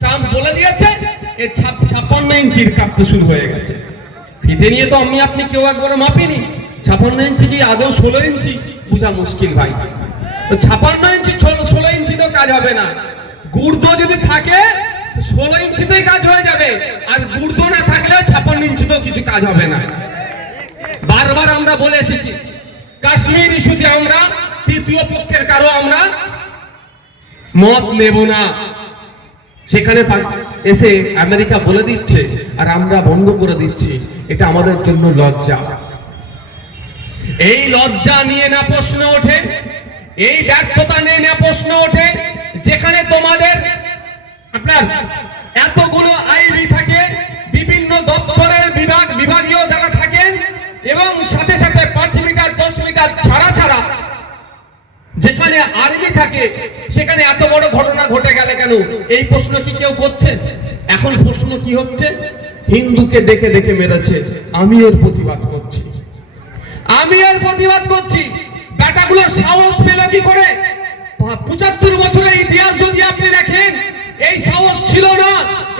Trump বলে দিয়েছে এর ছাপ- ছাপ্পান্ন ইঞ্চির কাঁপতে শুরু হয়ে গেছে। ফিতে নিয়ে তো আমি আপনি কেউ একবার মাপিনি। ছাপান্ন ইঞ্চি কি আদৌ ষোলো ইঞ্চি? বোঝা মুশকিল ভাই। তো ইঞ্চি ষোলো ইঞ্চি তো কাজ হবে না। গুর্দ যদি থাকে, ষোলো ইঞ্চিতেই কাজ হয়ে যাবে। আর গুর্দ না থাকলেও ছাপান্ন ইঞ্চিতেও কিছু কাজ হবে না। বারবার আমরা বলে এসেছি, কাশ্মীর ইস্যুতে আমরা, তৃতীয় পক্ষের কারও আমরা মত নেব না। সেখানে এসে আমেরিকা বলে দিচ্ছে, আর আমরা বন্ধ করে দিচ্ছি। এটা আমাদের জন্য লজ্জা। এই লজ্জা নিয়ে না প্রশ্ন ওঠে, এই ব্যর্থতা নিয়ে না প্রশ্ন ওঠে, যেখানে তোমাদের আপনার এতগুলো আইবি থাকে, বিভিন্ন দপ্তরের বিভাগ, বিভাগীয় যারা থাকে, সেখানে এত বড় ঘটনা ঘটে গেলে কেন? এই প্রশ্ন কি কেউ করছে? এখন প্রশ্ন কি হচ্ছে? হিন্দুকে দেখে দেখে মেরেছে। আমি এর প্রতিবাদ করছি। আমি এর প্রতিবাদ করছি। বেটাগুলো সাহস পেল কি করে? পঁচাত্তর বছরের ইতিহাস যদি আপনি দেখেন, এই সাহস ছিল না।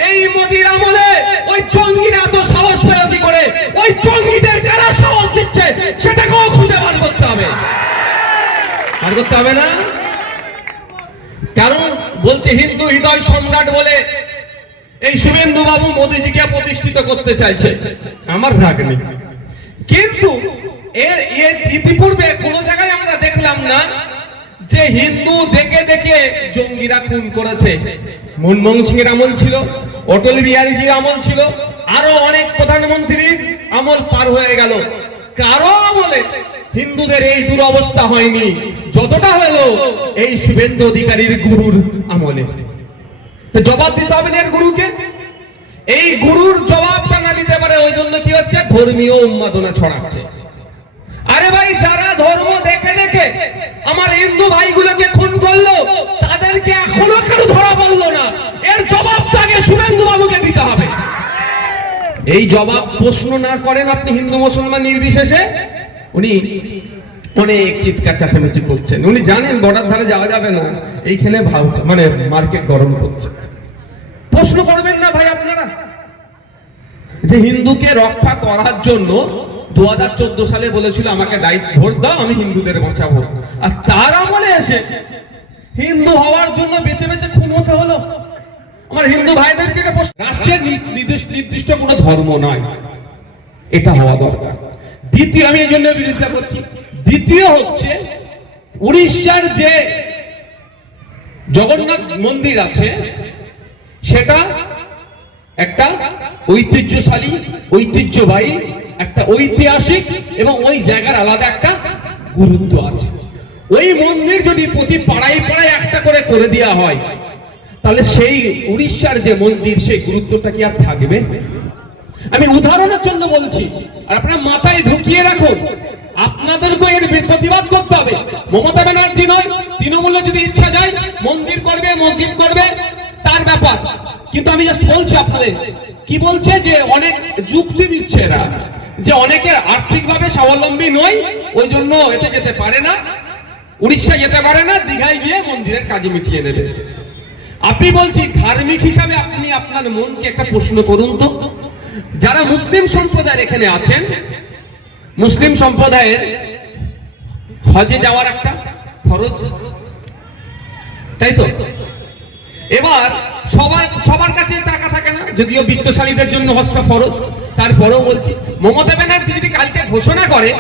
এই মোদির আমলে ওই জঙ্গিরা এত সাহস পেল কি করে? ওই জঙ্গিদের কারা সাহস দিচ্ছে? সেটাকেও খুঁজে বার করতে হবে। আর করতে হবে না? কারণ বলছে হিন্দু হৃদয় সম্রাট বলে এই শুভেন্দু বাবু মোদীজিকে প্রতিষ্ঠিত করতে চাইছে। আমার রাগ নেই। কিন্তু এর ইতিপূর্বে কোন জায়গায় আমরা দেখলাম না যে হিন্দু দেখে দেখে জঙ্গিরা খুন করেছে। মনমোহন সিং এর আমল ছিল, অটল বিহারীজির আমল ছিল, আরও অনেক প্রধানমন্ত্রীর আমল পার হয়ে গেল। কারও আমলে হিন্দুদের এই দুরবস্থা হয়নি। যতটা হলো এই শুভেন্দু অধিকারীর গুরুর আমলে। জবাব দিতে হবে এর গুরুকে? এই গুরুর জবাবটা না দিতে পারে, ওই জন্য কি হচ্ছে? ধর্মীয় উন্মাদনা ছড়াচ্ছে। আরে ভাই, যারা ধর্ম দেখে দেখে আমার হিন্দু ভাইগুলোকে খুন করল, তাদেরকে এখনও কেন ধরা বলল না এর জবাবটা আগে শুভেন্দু বাবুকে দিতে হবে এই জবাব প্রশ্ন না করেন আপনি হিন্দু মুসলমান নির্বিশেষে? উনি অনেক চিৎকার চেঁচামেচি করছেন। উনি জানেন বর্ডার ধারে যাওয়া যাবে না। এইখানে ভাব মানে মার্কেট গরম করছে। প্রশ্ন করবেন না ভাই আপনারা? যে হিন্দুকে রক্ষা করার জন্য দু হাজার চোদ্দ সালে বলেছিল, আমাকে দায়িত্ব ভোট দাও, আমি হিন্দুদের বাঁচাবো। আর তার আমলে এসে হিন্দু হওয়ার জন্য বেছে বেছে খুন হতে হলো। আমার হিন্দু ভাইদেরকে রাষ্ট্রের নির্দিষ্ট কোনো ধর্ম নয়। এটা হওয়া দরকার। দ্বিতীয়, আমি এই জন্য বিরোধিতা করছি। দ্বিতীয় হচ্ছে, উড়িষ্যার যে জগন্নাথ মন্দির আছে, সেটা একটা ঐতিহ্যশালী, ঐতিহ্যবাহী, একটা ঐতিহাসিক এবং ওই জায়গার আলাদা একটা গুরুত্ব আছে। ওই মন্দির যদি প্রতি পাড়ায় পাড়ায় একটা করে করে দেওয়া হয় তাহলে সেই উড়িষ্যার যে মন্দির, সেই গুরুত্বটা কি আর থাকবে? আমি উদাহরণের জন্য বলছি, আর আপনার মাথায় ঢুকিয়ে রাখুন আপনাদেরকে এর প্রতিবাদ করতে হবে। মমতা ব্যানার্জি নয় তৃণমূলে যদি ইচ্ছা যায়, মন্দির করবে, মসজিদ করবে, তার ব্যাপার। কিন্তু আমি জাস্ট বলছি আপনাদের, কি বলছে যে অনেক যুক্তি দিচ্ছে এরা, যে অনেকে আর্থিকভাবে স্বাবলম্বী নয়, ওই জন্য এতে যেতে পারে না উড়িষ্যা যেতে পারে না, দীঘায় গিয়ে মন্দিরের কাজে মিটিয়ে নেবে। আপনি বলছি ধার্মিক হিসাবে আপনি আপনার মনকে একটা প্রশ্ন করুন তো। যারা মুসলিম সম্প্রদায়ের এখানে আছেন, মুসলিম সম্প্রদায়ের হজে যাওয়ার একটা খরচ তাই তো এবার সবার সবার কাছে টাকা থাকে না, যদিও বিত্তশালীদের জন্য হজটা ফরজ, তারপরেও বলছি, মমতা ব্যানার্জি যদি কালকে ঘোষণা করে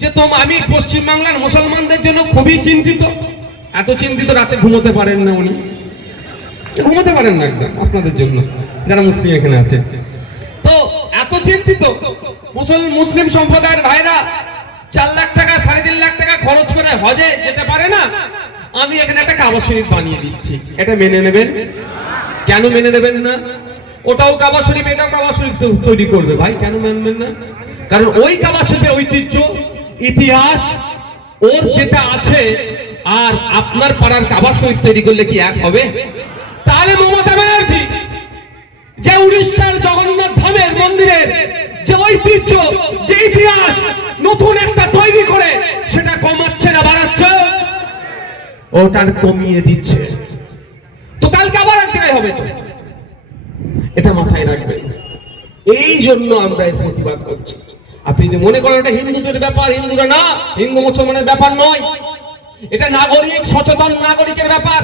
যে তোম আমি পশ্চিমবাংলার মুসলমানদের জন্য খুবই চিন্তিত, এত চিন্তিত রাতে ঘুমোতে পারেন না উনি। ঘুমোতে পারেন না একদম আপনাদের জন্য, যারা মুসলিম এখানে আছে। তো এত চিন্তিত, মুসল মুসলিম সম্প্রদায়ের ভাইরা চার লাখ টাকা, সাড়ে তিন লাখ টাকা খরচ করে হজে যেতে পারে না, আমি এখানে একটা কাবা শরীফ বানিয়ে দিচ্ছি। এটা মেনে নেবেন? কেন মেনে নেবেন না? ওটাও কাবা শরীফ এটাও কাবা শরীফ তৈরি করবে ভাই, কেন মানবেন না? কারণ ওই কাবা শরীফের ঐতিহ্য, ইতিহাস, ওর যেটা আছে, আর আপনার পাড়ার কাবা শরীফ তৈরি করলে কি এক হবে? তাহলে মমতা ব্যানার্জি, যে উড়িষ্যার জগন্নাথ ধামের মন্দিরের যে ঐতিহ্য, যে ইতিহাস নতুন একটা তৈরি করে, সেটা কমাচ্ছে না বাড়াচ্ছে? ওটার কমিয়ে দিচ্ছে। তো কালকে আবার এক হবে এটা মাথায় রাখবেন। এই জন্য আমরা এর প্রতিবাদ করছি। আপনি যদি মনে করেন এটা হিন্দুদের ব্যাপার, হিন্দুরা না, হিন্দু মুসলমানের ব্যাপার নয়। এটা নাগরিক, সচেতন নাগরিকের ব্যাপার।